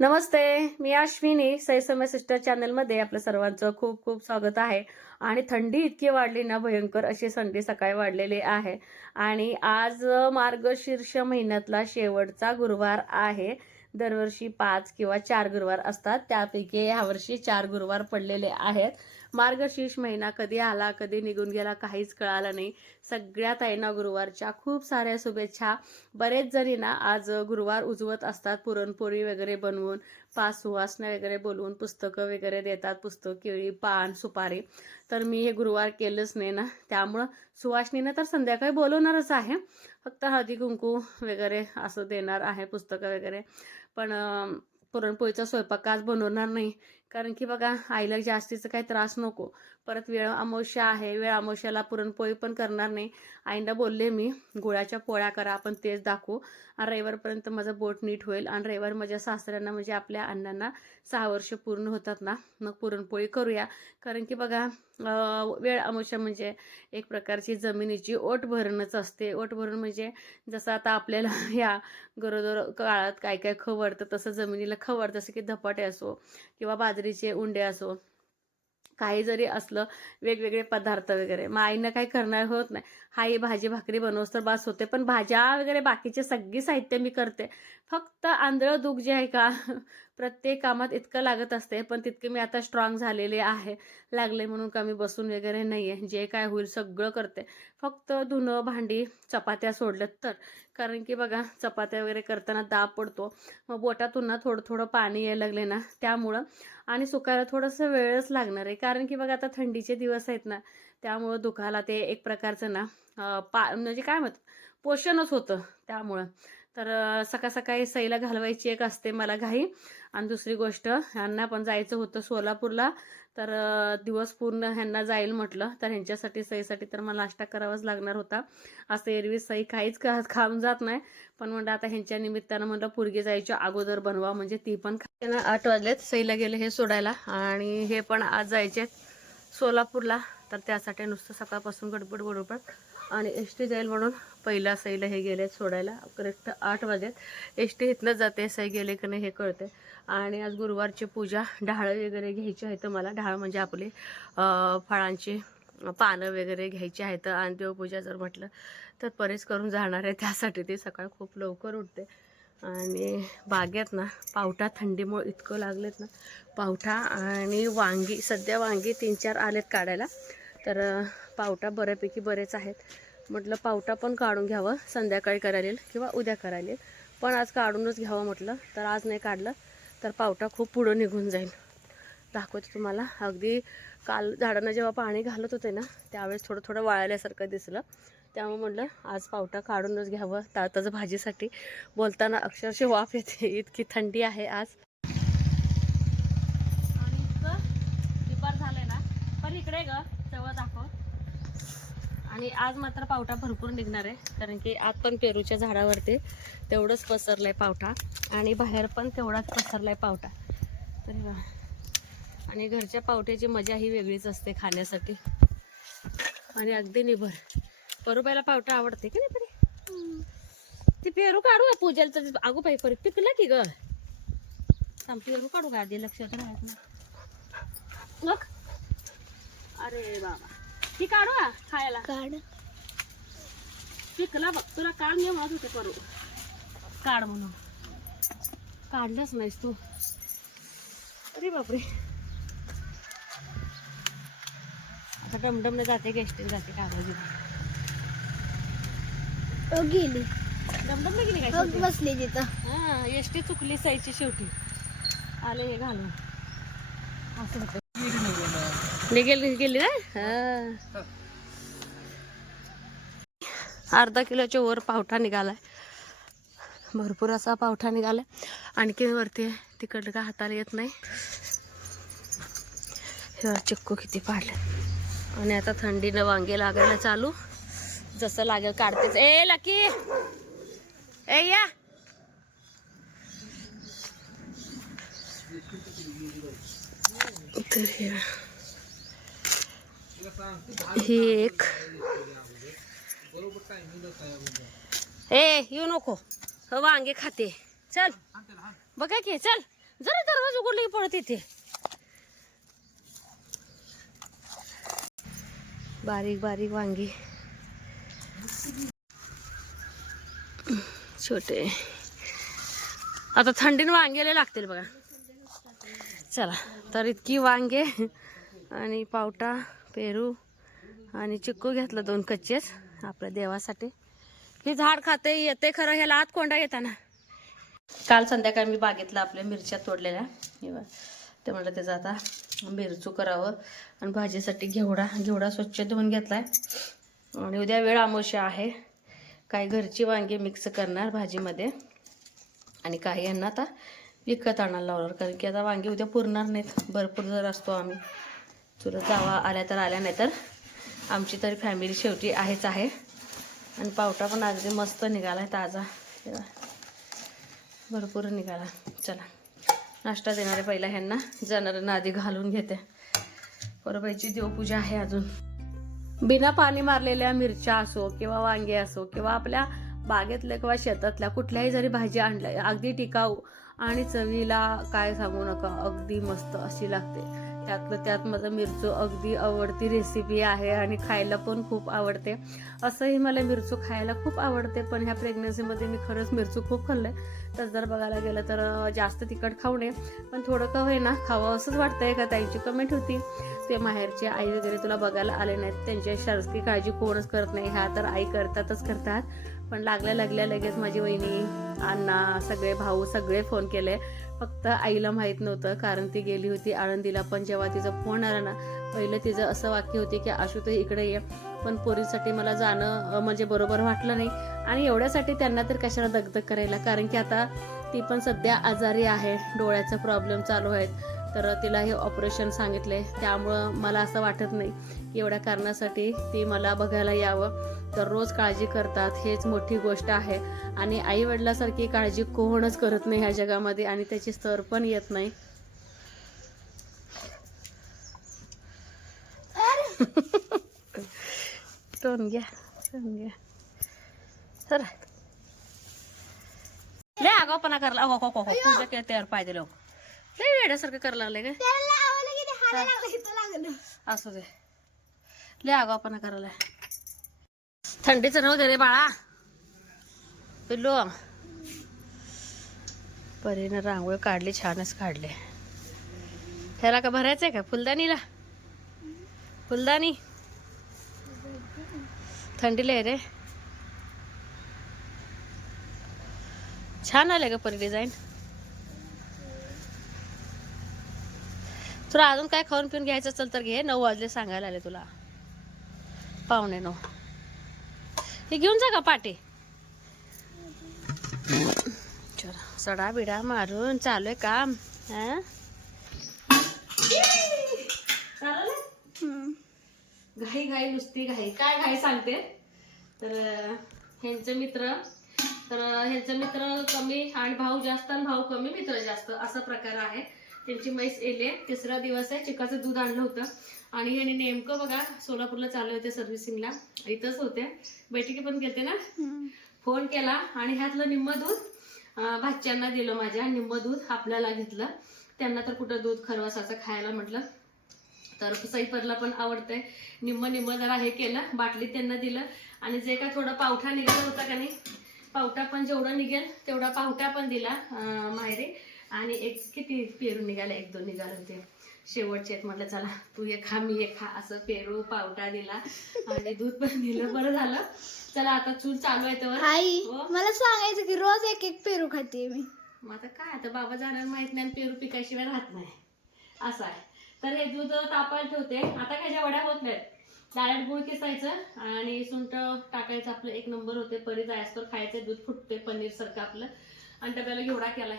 नमस्ते मी Ashwini. सैसम्य sister चॅनलमध्ये आपलं सर्वांचं खूप खूप स्वागत आहे. आणि थंडी इतकी वाढली ना भयंकर अशी थंडी सकाळी वाढलेली आहे. आणि आज मार्गशीर्ष महिन्यातला शेवटचा गुरुवार आहे. दरवर्षी पाच किंवा चार गुरुवार असतात. त्यापैकी ह्यावर्षी चार गुरुवार पडलेले आहेत. मार्गशीर्ष महिना कधी आला कधी निघून गेला काहीच कळालं नाही. सगळ्या ताईंना गुरुवारच्या खूप साऱ्या शुभेच्छा. बरेच जणी ना आज गुरुवार उजवत असतात पुरणपोळी वगैरे बनवून पाच सुवासना वगैरे बोलवून पुस्तकं वगैरे देतात पुस्तक केळी पान सुपारी. तर मी हे गुरुवार केलंच नाही ना. त्यामुळं सुवासनीनं तर संध्याकाळी बोलवणारच आहे. फक्त हळदी कुंकू वगैरे असं देणार आहे पुस्तकं वगैरे. पण पुरणपोळीचा स्वयंपाक आज बनवणार नाही. कारण की बघा आईला जास्तीचा काही त्रास नको. परत वेळ अमावस्या आहे वेळ अमावस्याला पुरणपोळी पण करणार नाही. आईंना बोलले मी गुळाच्या पोळ्या करा आपण तेच दाखवू. आणि रविवारपर्यंत माझं बोट नीट होईल. आणि रविवार माझ्या सासऱ्यांना म्हणजे आपल्या अण्णांना सहा वर्ष पूर्ण होतात ना मग पुरणपोळी करूया. कारण की बघा वेळ अमावस्या म्हणजे एक प्रकारची जमिनीची ओट भरणच असते. ओट भरण म्हणजे जसं आता आपल्याला या गरोदर काळात काय काय खवडतं तसं जमिनीला खवडतं जसं की धपाटे असो किंवा बाजरीचे उंडे असो. काही जरी असलं वेगवेगळे पदार्थ वगैरे. मग आईनं काही करणार होत नाही. हाई भाजी भाकरी बनवस तर बास होते. पण भाज्या वगैरे बाकीचे सगळी साहित्य मी करते. फक्त आंधळं दुख जे आहे का प्रत्येक कामात इतकं लागत असते पण तितके मी आता स्ट्रॉंग झालेले आहे. लागले म्हणून कमी बसून वगैरे नाही आहे जे काय होईल सगळं करते. फक्त धुणं भांडी चपात्या सोडल्यात तर. कारण की बघा चपात्या वगैरे करताना दाब पडतो. मग बोटातून ना थोडं थोडं पाणी यायला लागले ना त्यामुळं. आणि सुकायला थोडंसं वेळच लागणार आहे. कारण की बघा आता थंडीचे दिवस आहेत ना त्यामुळं दुखाला ते एक प्रकारचं ना पा म्हणजे काय म्हणतात? पोषणच होतं त्यामुळं. तर सकाळ सकाळी सईला घालवायची एक असते मला घाई. आणि दुसरी गोष्ट ह्यांना पण जायचं होतं सोलापूरला. तर दिवस पूर्ण ह्यांना जाईल म्हटलं. तर ह्यांच्यासाठी सईसाठी तर मला नाश्ता करावाच लागणार होता. असं एरवी सई काहीच का खाऊन जात नाही. पण म्हणलं आता ह्यांच्या निमित्तानं म्हणलं पुरगी जायच्या अगोदर बनवा. म्हणजे ती पण खा आठ वाजलेत. सईला गेले हे सोडायला. आणि हे पण आज जायचे सोलापूरला. तर त्यासाठी नुसतं सकाळपासून गडबड गडबड आणि एस टी जाईल म्हणून पहिला सईला हे गेले सोडायला. करेक्ट आठ वाजेत. एस टी इथनं जाते सई गेले की नाही हे कळते आणि आज गुरुवारची पूजा ढाळ वगैरे घ्यायची आहेत मला. ढाळ म्हणजे आपली फळांची पानं वगैरे घ्यायची आहेत. आणि देवपूजा जर म्हटलं तर परेच करून जाणार आहे. त्यासाठी ते सकाळ खूप लवकर उठते. आणि बागेत ना पावटा थंडीमुळे इतकं लागलेत ना. पावठा आणि वांगी सध्या वांगी तीन चार आलेत काढायला. तर पावटा बऱ्यापैकी बरेच आहेत. म्हटलं पावटा पण काढून घ्यावं संध्याकाळी करायला येईल किंवा उद्या करायला येईल पण आज काढूनच घ्यावं म्हटलं तर आज नाही काढलं तर पावटा खूप पुढं निघून जाईल. दाखवते तुम्हाला. अगदी काल झाडांना जेव्हा पाणी घालत होते ना त्यावेळेस थोडं थोडं वाळल्यासारखं दिसलं. त्यामुळे म्हटलं आज पावटा काढूनच घ्यावं ताताचं भाजीसाठी. बोलताना अक्षरशः वाफ येते इतकी थंडी आहे आज. आणि इतकं दुपार झालंय ना. पण इकडे ग तेव्हा आणि आज मात्र पावटा भरपूर निघणार आहे कारण की आत पण पेरूच्या झाडावरती तेवढंच पसरलं आहे पावटा आणि बाहेर पण तेवढाच पसरला आहे पावटा. तरी आणि घरच्या पावट्याची मजा ही वेगळीच असते खाण्यासाठी. आणि अगदी निभर. परूबाईला पावटा आवडते की नाही परी? ती पेरू काढू का पूजेला तर अगो बाई परी पिकलं की ग? थांब पेरू काढू का आधी? लक्षात राहत नाही. मग अरे बाबा. ती काढू का खायला? काढ. पिकला बघ तुला काढ मी म्हणत होते करू काढ म्हणून. काढलंच नाहीस तू. अरे बापरे. आता डमडमने जाते गेस्टीन जाते तो गेली. डमडमने गेली काय? बसली तिथं हा एसटी चुकली साईची शेवटी. आले हे घालून. असं गेली गेली ना अर्धा किलोच्या वर पावठा निघालाय. भरपूर असा पावठा निघालाय. आणखी वरती आहे. तिकडलं का हाताला येत नाही. हे चिक्कू किती पाडलं आणि आता थंडीनं वांगे लागायला चालू. जसं लागेल काढतेच. ए लकी! ए या! तर हे ही एक. ए येऊ नको. वांगे खाते. चल. बघा की चल. जरा दरवाजा उघडली पडत इथे बारीक बारीक वांगी. छोटे. आता थंडीन वांग्याला लागतील बघा. चला तर इतकी वांगे आणि पावटा. पेरू आणि चिक्कू घेतलं दोन कच्चेच आपल्या देवासाठी. हे झाड खाते येते खरं ह्याला आत कोंडा येताना काल संध्याकाळी मी बागेतला आपल्या मिरच्या तोडलेल्या. ते म्हटलं त्याचं आता मिरचू करावं आणि भाजीसाठी घेवडा घेवडा स्वच्छ धुवून घेतलाय. आणि उद्या वेळ आमोशा आहे. काही घरची वांगी मिक्स करणार भाजीमध्ये. आणि काही यांना आता विकत आणायला लावणार कारण की आता वांगी उद्या पुरणार नाहीत. भरपूर जर असतो आम्ही. तुला जावा आल्या तर आल्या नाही तर आमची तरी फॅमिली शेवटी आहेच आहे. आणि पावटा पण अगदी मस्त निघाला आहे ताजा. भरपूर निघाला. चला नाश्ता देणारे पहिला ह्यांना. जाणाऱ्यांना आधी घालून घेते. बरोबरची देवपूजा आहे अजून. बिना पाणी मारलेल्या मिरच्या असो किंवा वांगे असो किंवा आपल्या बागेतल्या किंवा शेतातल्या कुठल्याही जरी भाजी आणल्या अगदी टिकाऊ आणि चवीला काय सांगू नका अगदी मस्त अशी लागते. त्यातलं त्यात माझं मिरचू अगदी आवडती रेसिपी आहे आणि खायला पण खूप आवडते. असंही मला मिरचू खायला खूप आवडते पण ह्या प्रेग्नन्सीमध्ये मी खरंच मिरचू खूप खाल्लंय. तर जर बघायला गेलं तर जास्त तिखट खाऊ नये पण थोडं का होईना खावं असंच वाटतंय. का त्यांची कमेंट होती. ते माहेरचे आई वगैरे तुला बघायला आले नाहीत. त्यांच्या शासकीय काळजी कोणच करत नाही. ह्या तर आई करतातच करतात. पण लागल्या लागल्या लगेच माझी वहिनी अण्णा सगळे भाऊ सगळे फोन केले. फक्त आईला माहीत नव्हतं कारण ती गेली होती आळंदीला. पण जेव्हा तिचा फोन आला ना पहिलं तिचं असं वाक्य होते की आशू तर इकडे ये. पण पोरीसाठी मला जाणं म्हणजे बरोबर वाटलं नाही. आणि एवढ्यासाठी त्यांना तर कशाला दगदग करायला? कारण की आता ती पण सध्या आजारी आहे. डोळ्याचा प्रॉब्लेम चालू आहेत. तर तिला हे ऑपरेशन सांगितले. त्यामुळं मला असं वाटत नाही. की एवढ्या कारणासाठी ती मला बघायला यावं. तर रोज काळजी करतात. हेच मोठी गोष्ट आहे. आणि आई वडिलासारखी काळजी कोणच करत नाही ह्या जगामध्ये आणि त्याची स्तर पण येत नाही. टोन घ्या. टोन घ्या. सर लय आगावपणा करला पूजा तयार पाहिजे लोक. लय वेड्यासारखं करायला लागले. काय असू दे. लय आगावपणा करायला थंडीचं नव्हतं दे रे बाळा. पिल्लू. परीनं रांगोळी काढली छानच काढले. ह्याला का भरायचंय का? फुलदानीला फुलदानी थंडीला आहे रे. छान आले का परी डिझाईन तुला अजून काय खाऊन पिऊन घ्यायचं असेल तर घे. नऊ वाजले सांगायला आले तुला. पाहुणे नऊ. हे घेऊन जा का पाटे. चला सडा बिडा मारून चालू आहे काम. हा? घाई घाई नुसती घाई. काय घाई सांगते? तर ह्यांचे मित्र तर ह्यांचे मित्र कमी आणि भाऊ जास्त आणि भाऊ कमी मित्र जास्त. असा प्रकार आहे. त्यांची म्हैस येले तिसरा दिवस आहे चिकाचं दूध आणलं होतं. आणि याने नेमकं बघा सोलापूरला चालले होते सर्व्हिसिंगला इथंच होते. बैठकी पण गेलते ना? फोन केला आणि ह्यातलं निम्म दूध भाच्यांना दिलं माझ्या. निम्म दूध आपल्याला घेतलं. त्यांना तर कुठं दूध खरवासाचं खायला म्हटलं. तर सईपरला पण आवडतंय. निम्म निम्म जरा हे केलं बाटलीत त्यांना दिलं. आणि जे काय थोडं पावठा निघाला होता का नाही पावटा पण जेवढं निघेल तेवढा पावटा पण दिला अं, माहेरी. आणि एक किती पेरू निघाले एक दोन निघाले होते. शेवटचे आहेत म्हटलं चला तू एक खा मी एक खा असं पेरू पावटा दिला आणि दूध पण दिलं. बरं झालं. चला आता चूल चालू आहे तेव्हा आई हो. मला सांगायचं की रोज एक एक पेरू खाते मी. मग आता काय आता बाबा जाणार माहीत नाही आणि पेरू पिकाशिवाय राहत नाही. असं आहे. तर हे दूध तापायला ठेवते. आता ह्याच्या वड्या होत नाहीत. डायरेक्ट गुळ किसायचं आणि सुंठ टाकायचं आपलं एक नंबर होते. परी जायचं तर खायचं दूध फुटते पनीर सारखं आपलं. आणि डब्याला घेवडा केलाय.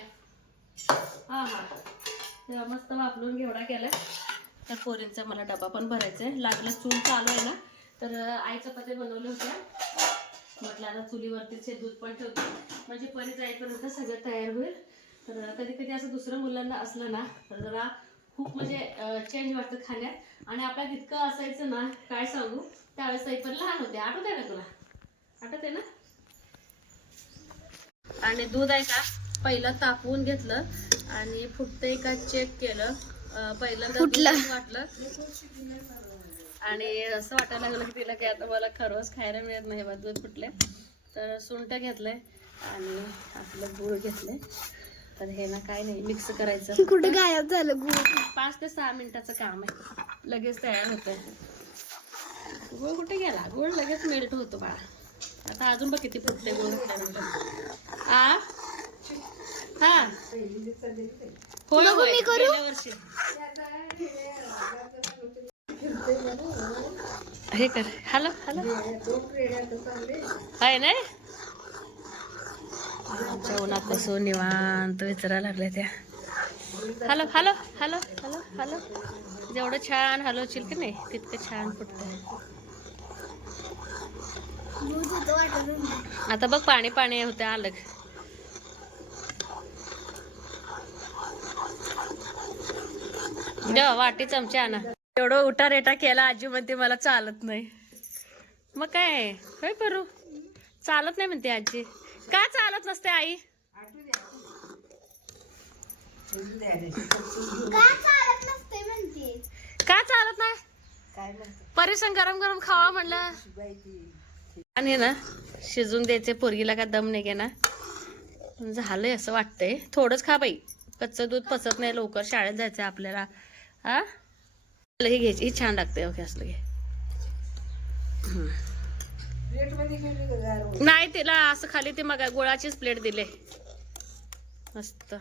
हा हा. मस्त वापरून घेवडा केलाय. तर पोरींचा मला डबा पण भरायचा आहे लागलं चूल चालू आहे ना तर अं, आई चपात्या बनवल्या होत्या. म्हटलं आता चुलीवरतीचे दूध पण ठेवते. म्हणजे परी जाईपर्यंत सगळं तयार होईल. तर कधी कधी असं दुसरं मुलांना असलं ना तर जरा खूप म्हणजे चेंज वाटतं खाण्यात. आणि आपल्याला इतकं असायचं ना काय सांगू? त्यावेळेस आई पण लहान होते. आठवत आहे ना तुला? आठवत आहे ना? आणि दूध आहे का? पहिला तापवून घेतलं आणि फुटतंय का चेक केलं. पहिल्यांदा. दूध वाटलं. आणि असं वाटायला लागलं की तिला की आता मला खरवस खायला मिळत नाही बा दूध फुटले तर सुंठ घेतलंय आणि आपलं गूळ घेतलंय. तर हे ना काय नाही मिक्स करायचं. कुठे गायब झालं गुळ? पाच ते सहा मिनिटाचं काम आहे. लगेच तयार होतंय. गुळ कुठे गेला? गुळ लगेच मेल्ट होतो बाळा. आता अजून बघ किती फुटते गुळ. आ? हा. होय मी करू? गेल्या वर्षी. हे कर. Hello hello. आहे नाही आमच्या उन्हात कसं निवांत विचारायला लागले त्या. Hello hello hello hello hello. जेवढं छान हलवशील की नाही तितकं छान फुटतं. आता बघ पाणी पाणी होते अलग. द्या वाटी चमचे आणा. एवढं उठा रेटा केला आजी म्हणते मला चालत नाही. मग काय? होय करू चालत नाही म्हणते आजी. का चालत नसते आई? का चालत का नाही? परिसंग गरम गरम खावा म्हणलं. आणि ना शिजून द्यायचे पोरगीला का दम नाही ना झालंय असं वाटतंय. थोडंच खा बाई. कच्चं दूध पचत नाही लवकर. शाळेत जायचं आपल्याला. हा? ही घ्यायची ही छान लागते ओके असलं घे नाही तिला असं खाली ते मग गुळाचीच प्लेट दिले. मस्त.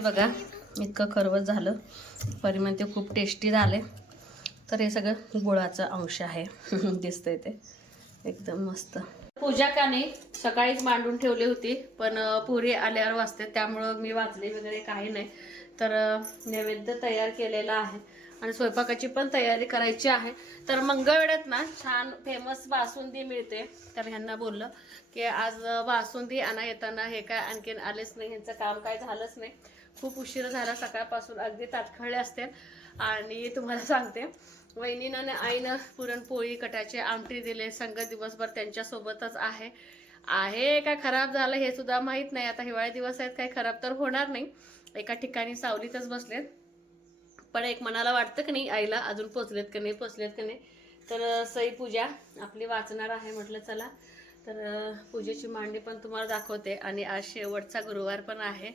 बघा इतकं करवत झालं. परी म्हणते खूप टेस्टी झाले तर हे सगळं गुळाचं अंश आहे. दिसतंय ते. एकदम मस्त. पूजा सकाळीच मांडून ठेवली होती पण पुरी आल्यावर वाचते त्यामुळं मी वाचले वगैरे काही नाही. तर नैवेद्य तयार केलेला आहे आणि स्वयंपाकाची पण तयारी करायची आहे. तर मंगळवेळेत ना छान फेमस बासुंदी मिळते. तर ह्यांना बोललं की आज बासुंदी आणा येताना हे काय आणखीन आलेच नाही ह्यांचं काम काय झालंच नाही. खूप उशीर झाला सकाळपासून अगदी तात्खळले असते. आणि तुम्हाला सांगते वहिनीनं आणि आईनं पुरणपोळी कटाचे आमटी दिले. संघ दिवसभर त्यांच्यासोबतच आहे. आहे काय खराब झालं हे सुद्धा माहीत नाही. आता हिवाळी दिवस आहेत काही खराब तर होणार नाही. एका ठिकाणी सावलीतच बसलेत. पण एक मनाला वाटतं की नाही आईला अजून पोचलेत की नाही पोचलेत की नाही. तर सई पूजा आपली वाचणार आहे म्हटलं चला. तर पूजेची मांडणी पण तुम्हाला दाखवते. आणि आज शेवटचा गुरुवार पण आहे.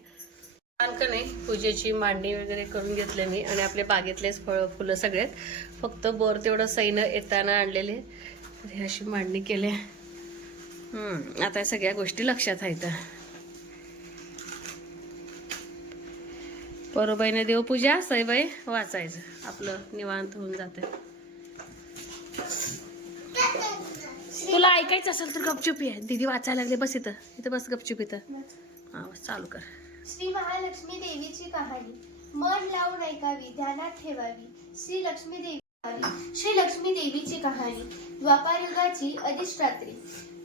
का नाही? पूजेची मांडणी वगैरे करून घेतले मी आणि आपले बागेतलेच फळ फुलं सगळेत. फक्त बोर तेवढं सैनं येताना आणलेले. तर अशी मांडणी केली. आता या सगळ्या गोष्टी लक्षात आहेत. परोबाईने देव पूजा सईबाई वाचायचं. आपलं निवांत होऊन जाते. तुला ऐकायचं असेल तर गपचूप आहे दीदी वाचायला लागले बस इथं. इथं बस गपचूप इथं. हा बस चालू कर. श्री महालक्ष्मी देवीची कहाणी. मन लावून ऐकावी ध्यानात ठेवावी. श्री लक्ष्मी देवी श्री लक्ष्मी देवीची कहाणी. द्वापारयुगाची अधिष्ठात्री.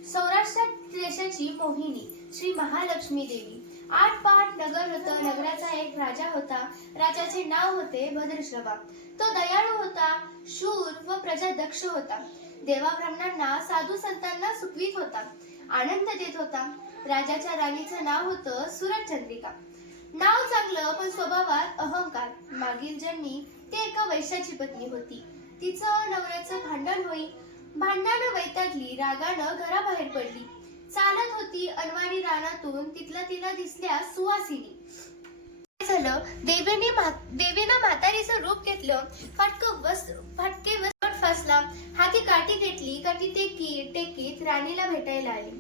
सौराष्ट्रात देशाची मोहिनी. श्री महालक्ष्मी देवी. आठ पाठ नगर होतं. नगराचा एक राजा होता. राजाचे नाव होते भद्रश्रवा. तो दयाळू होता शूर व प्रजा दक्ष होता. देवा ब्राह्मणांना साधू संतांना सुखवीत होता. आनंद देत होता. राजाच्या राणीचं नाव होतं सुरचंद्रिका नाव चांगलं पण स्वभावात अहंकार. मागील जन्मी ते एका वैश्याची पत्नी होती. तिचं नवऱ्याचं भांडण होई. भांडणानं वैतागली रागानं घराबाहेर पडली. चालत होती अनवाणी रानातून तिथला तिला दिसल्या सुवासिनी. झालं? देवीने देवीनं म्हातारीचं रूप घेतलं. फाटकं वस्त्र फाटके वस्त्र फासला. हाती काठी घेतली काठी टेकी टेकीत राणीला भेटायला आली.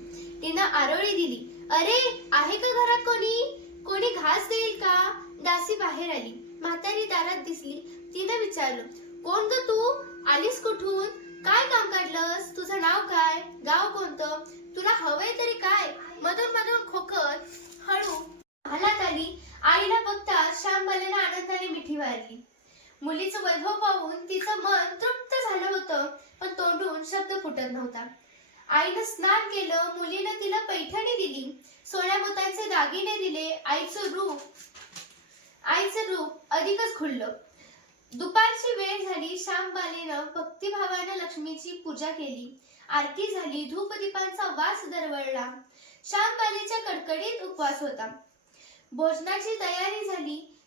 तिनं आरोळी दिली. अरे आहे का घरात कोणी? कोणी घास देईल का? दासी बाहेर आली. म्हातारी दारात दिसली. तिनं विचारलं कोण ग तू? आलीस कुठून? काय काम काढलंस? तुझं नाव काय? गाव कोणतं? तुला हवंय तरी काय? मधून मधून खोकत हळू हालात आली. आईला बघताच श्यामबालेनं आनंदाने मिठी मारली मुलीचं वैभव पाहून तिचं मन तृप्त झालं होतं पण तोंडून शब्द फुटत नव्हता. आईनं स्नान केलं मुलीनं तिला पैठणी दिली सोन्या मोत्यांचे दागिने दिले आईचं रूप आईचं रूप अधिकच खुललं. दुपारची वेळ झाली श्यामबालीनं भक्तिभावानं लक्ष्मीची पूजा केली. आरती झाली धूपदीपांचा वास दरवळला. श्यामबालीच्या कडकडीत उपवास होता. भोजनाची तयारी झाली